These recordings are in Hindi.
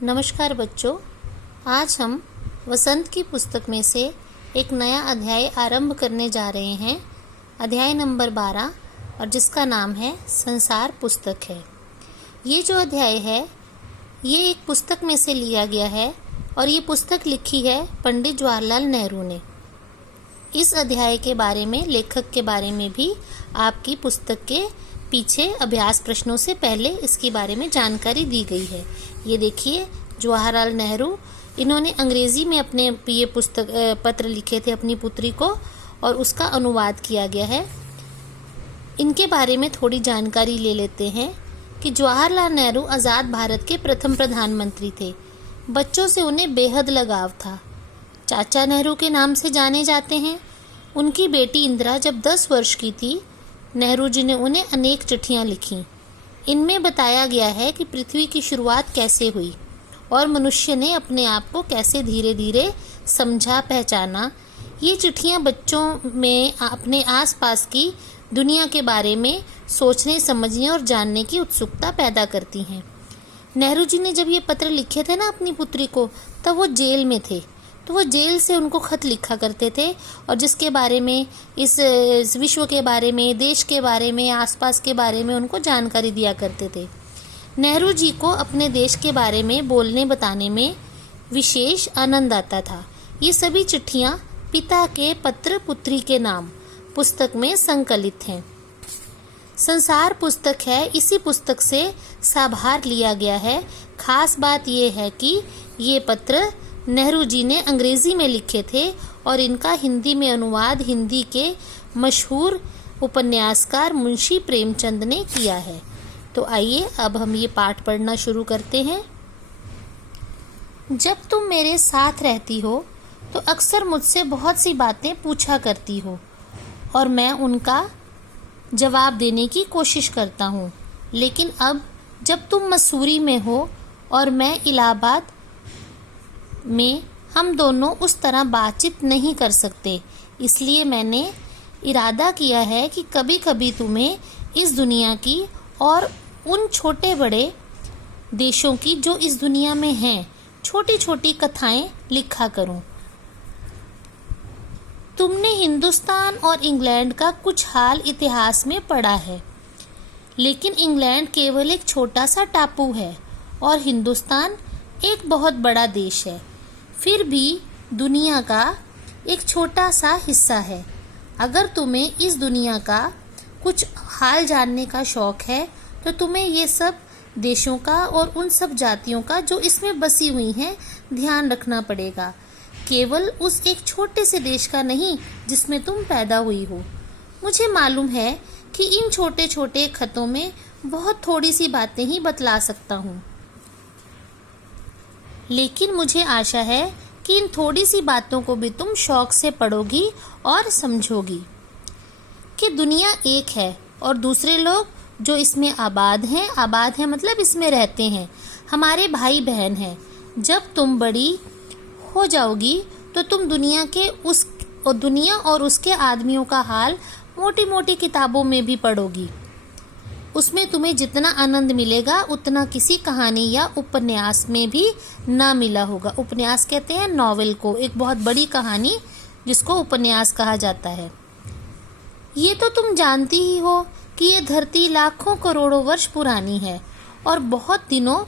नमस्कार बच्चों, आज हम वसंत की पुस्तक में से एक नया अध्याय आरंभ करने जा रहे हैं। अध्याय नंबर 12 और जिसका नाम है संसार पुस्तक है। ये जो अध्याय है ये एक पुस्तक में से लिया गया है और ये पुस्तक लिखी है पंडित जवाहरलाल नेहरू ने। इस अध्याय के बारे में, लेखक के बारे में भी आपकी पुस्तक के पीछे अभ्यास प्रश्नों से पहले इसके बारे में जानकारी दी गई है। ये देखिए, जवाहरलाल नेहरू, इन्होंने अंग्रेज़ी में अपने ये पत्र लिखे थे अपनी पुत्री को और उसका अनुवाद किया गया है। इनके बारे में थोड़ी जानकारी ले लेते हैं कि जवाहरलाल नेहरू आज़ाद भारत के प्रथम प्रधानमंत्री थे। बच्चों से उन्हें बेहद लगाव था। चाचा नेहरू के नाम से जाने जाते हैं। उनकी बेटी इंदिरा जब 10 वर्ष की थी, नेहरू जी ने उन्हें अनेक चिट्ठियां लिखीं। इनमें बताया गया है कि पृथ्वी की शुरुआत कैसे हुई और मनुष्य ने अपने आप को कैसे धीरे धीरे समझा, पहचाना। ये चिट्ठियां बच्चों में अपने आसपास की दुनिया के बारे में सोचने, समझने और जानने की उत्सुकता पैदा करती हैं। नेहरू जी ने जब ये पत्र लिखे थे ना अपनी पुत्री को, तब वो जेल में थे, तो वो जेल से उनको खत लिखा करते थे और जिसके बारे में, इस विश्व के बारे में, देश के बारे में, आसपास के बारे में उनको जानकारी दिया करते थे। नेहरू जी को अपने देश के बारे में बोलने बताने में विशेष आनंद आता था। ये सभी चिट्ठियाँ पिता के पत्र पुत्री के नाम पुस्तक में संकलित हैं। संसार पुस्तक है, इसी पुस्तक से साभार लिया गया है। खास बात यह है कि ये पत्र नेहरू जी ने अंग्रेजी में लिखे थे और इनका हिंदी में अनुवाद हिंदी के मशहूर उपन्यासकार मुंशी प्रेमचंद ने किया है। तो आइए अब हम ये पाठ पढ़ना शुरू करते हैं। जब तुम मेरे साथ रहती हो तो अक्सर मुझसे बहुत सी बातें पूछा करती हो और मैं उनका जवाब देने की कोशिश करता हूँ। लेकिन अब जब तुम मसूरी में हो और मैं इलाहाबाद में, हम दोनों उस तरह बातचीत नहीं कर सकते। इसलिए मैंने इरादा किया है कि कभी कभी तुम्हें इस दुनिया की और उन छोटे बड़े देशों की जो इस दुनिया में हैं, छोटी छोटी कथाएं लिखा करूं। तुमने हिंदुस्तान और इंग्लैंड का कुछ हाल इतिहास में पढ़ा है, लेकिन इंग्लैंड केवल एक छोटा सा टापू है और हिंदुस्तान एक बहुत बड़ा देश है। फिर भी दुनिया का एक छोटा सा हिस्सा है। अगर तुम्हें इस दुनिया का कुछ हाल जानने का शौक है तो तुम्हें ये सब देशों का और उन सब जातियों का जो इसमें बसी हुई हैं ध्यान रखना पड़ेगा। केवल उस एक छोटे से देश का नहीं जिसमें तुम पैदा हुई हो। मुझे मालूम है कि इन छोटे छोटे खतों में बहुत थोड़ी सी बातें ही बतला सकता हूँ, लेकिन मुझे आशा है कि इन थोड़ी सी बातों को भी तुम शौक से पढ़ोगी और समझोगी कि दुनिया एक है और दूसरे लोग जो इसमें आबाद हैं मतलब इसमें रहते हैं, हमारे भाई बहन हैं। जब तुम बड़ी हो जाओगी तो तुम दुनिया और उसके आदमियों का हाल मोटी मोटी किताबों में भी पढ़ोगी। उसमें तुम्हें जितना आनंद मिलेगा उतना किसी कहानी या उपन्यास में भी ना मिला होगा। उपन्यास कहते हैं नॉवेल को, एक बहुत बड़ी कहानी जिसको उपन्यास कहा जाता है। ये तो तुम जानती ही हो कि ये धरती लाखों करोड़ों वर्ष पुरानी है और बहुत दिनों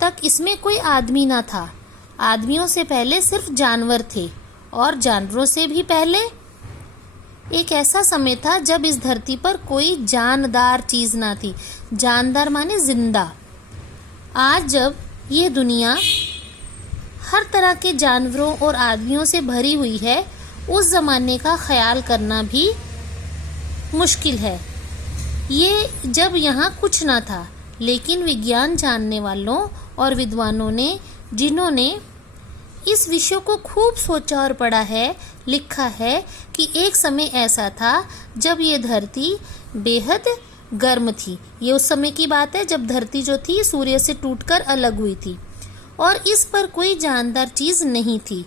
तक इसमें कोई आदमी ना था। आदमियों से पहले सिर्फ जानवर थे और जानवरों से भी पहले एक ऐसा समय था जब इस धरती पर कोई जानदार चीज ना थी। जानदार माने जिंदा। आज जब ये दुनिया हर तरह के जानवरों और आदमियों से भरी हुई है, उस जमाने का ख्याल करना भी मुश्किल है। ये जब यहाँ कुछ ना था, लेकिन विज्ञान जानने वालों और विद्वानों ने, जिन्होंने इस विषय को खूब सोचा और पढ़ा है, लिखा है कि एक समय ऐसा था जब ये धरती बेहद गर्म थी। ये उस समय की बात है जब धरती जो थी सूर्य से टूटकर अलग हुई थी और इस पर कोई जानदार चीज़ नहीं थी,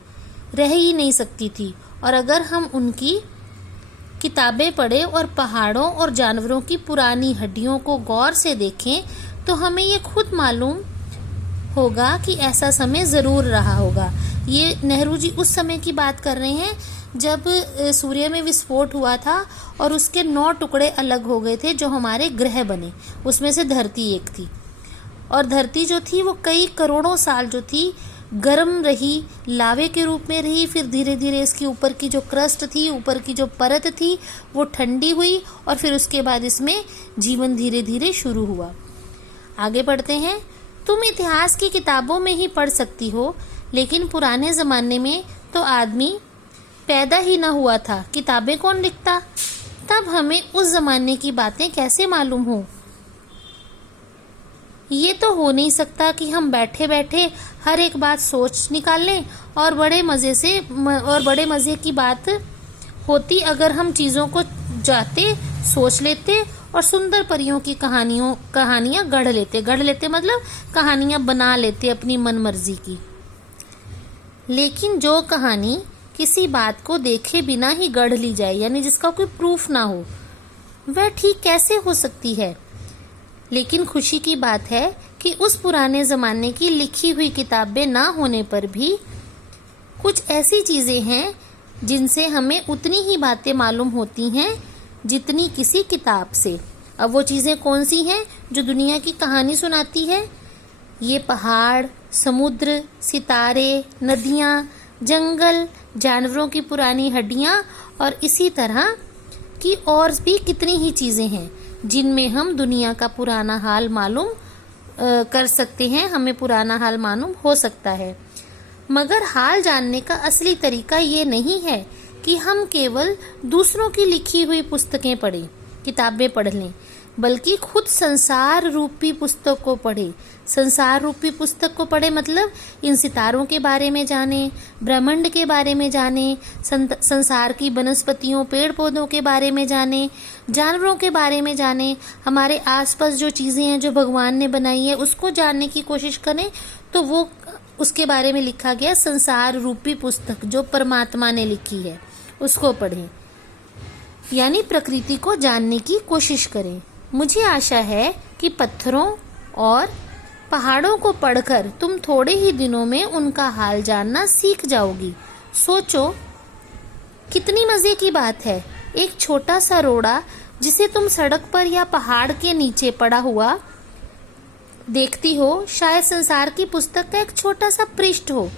रह ही नहीं सकती थी। और अगर हम उनकी किताबें पढ़ें और पहाड़ों और जानवरों की पुरानी हड्डियों को गौर से देखें तो हमें ये खुद मालूम होगा कि ऐसा समय ज़रूर रहा होगा। ये नेहरू जी उस समय की बात कर रहे हैं जब सूर्य में विस्फोट हुआ था और उसके 9 टुकड़े अलग हो गए थे जो हमारे ग्रह बने, उसमें से धरती एक थी। और धरती जो थी वो कई करोड़ों साल जो थी गर्म रही, लावे के रूप में रही, फिर धीरे धीरे इसकी ऊपर की जो क्रस्ट थी, ऊपर की जो परत थी वो ठंडी हुई और फिर उसके बाद इसमें जीवन धीरे धीरे शुरू हुआ। आगे बढ़ते हैं। तुम इतिहास की किताबों में ही पढ़ सकती हो, लेकिन पुराने ज़माने में तो आदमी पैदा ही ना हुआ था, किताबें कौन लिखता? तब हमें उस ज़माने की बातें कैसे मालूम हो? ये तो हो नहीं सकता कि हम बैठे बैठे हर एक बात सोच निकाल लें और बड़े मज़े की बात होती अगर हम चीज़ों को जाते, सोच लेते और सुंदर परियों की कहानियाँ गढ़ लेते मतलब कहानियाँ बना लेते अपनी मनमर्जी की। लेकिन जो कहानी किसी बात को देखे बिना ही गढ़ ली जाए, यानी जिसका कोई प्रूफ ना हो, वह ठीक कैसे हो सकती है? लेकिन खुशी की बात है कि उस पुराने ज़माने की लिखी हुई किताबें ना होने पर भी कुछ ऐसी चीज़ें हैं जिनसे हमें उतनी ही बातें मालूम होती हैं जितनी किसी किताब से। अब वो चीज़ें कौन सी हैं जो दुनिया की कहानी सुनाती है? ये पहाड़, समुद्र, सितारे, नदियाँ, जंगल, जानवरों की पुरानी हड्डियाँ और इसी तरह की और भी कितनी ही चीज़ें हैं जिनमें हम दुनिया का पुराना हाल मालूम कर सकते हैं, हमें पुराना हाल मालूम हो सकता है। मगर हाल जानने का असली तरीका ये नहीं है कि हम केवल दूसरों की लिखी हुई पुस्तकें पढ़ें, किताबें पढ़ लें, बल्कि खुद संसार रूपी पुस्तक को पढ़ें। संसार रूपी पुस्तक को पढ़े मतलब इन सितारों के बारे में जाने, ब्रह्मांड के बारे में जाने, संसार की वनस्पतियों, पेड़ पौधों के बारे में जाने, जानवरों के बारे में जाने, हमारे आसपास जो चीज़ें हैं जो भगवान ने बनाई है उसको जानने की कोशिश करें। तो वो उसके बारे में लिखा गया संसार रूपी पुस्तक जो परमात्मा ने लिखी है उसको पढ़ें, यानी प्रकृति को जानने की कोशिश करें। मुझे आशा है कि पत्थरों और पहाड़ों को पढ़कर तुम थोड़े ही दिनों में उनका हाल जानना सीख जाओगी। सोचो कितनी मज़े की बात है, एक छोटा सा रोड़ा जिसे तुम सड़क पर या पहाड़ के नीचे पड़ा हुआ देखती हो, शायद संसार की पुस्तक का एक छोटा सा पृष्ठ हो।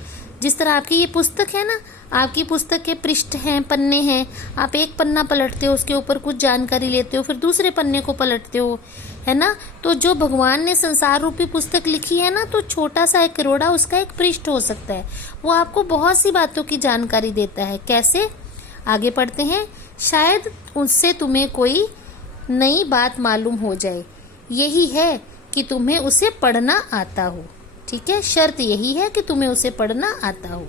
जिस तरह आपकी ये पुस्तक है ना, आपकी पुस्तक के पृष्ठ हैं, पन्ने हैं, आप एक पन्ना पलटते हो, उसके ऊपर कुछ जानकारी लेते हो, फिर दूसरे पन्ने को पलटते हो, है ना। तो जो भगवान ने संसार रूपी पुस्तक लिखी है ना, तो छोटा सा एक रोड़ा उसका एक पृष्ठ हो सकता है। वो आपको बहुत सी बातों की जानकारी देता है। कैसे? आगे पढ़ते हैं। शायद उससे तुम्हें कोई नई बात मालूम हो जाए। यही है कि तुम्हें उसे पढ़ना आता हो। ठीक है, शर्त यही है कि तुम्हें उसे पढ़ना आता हो।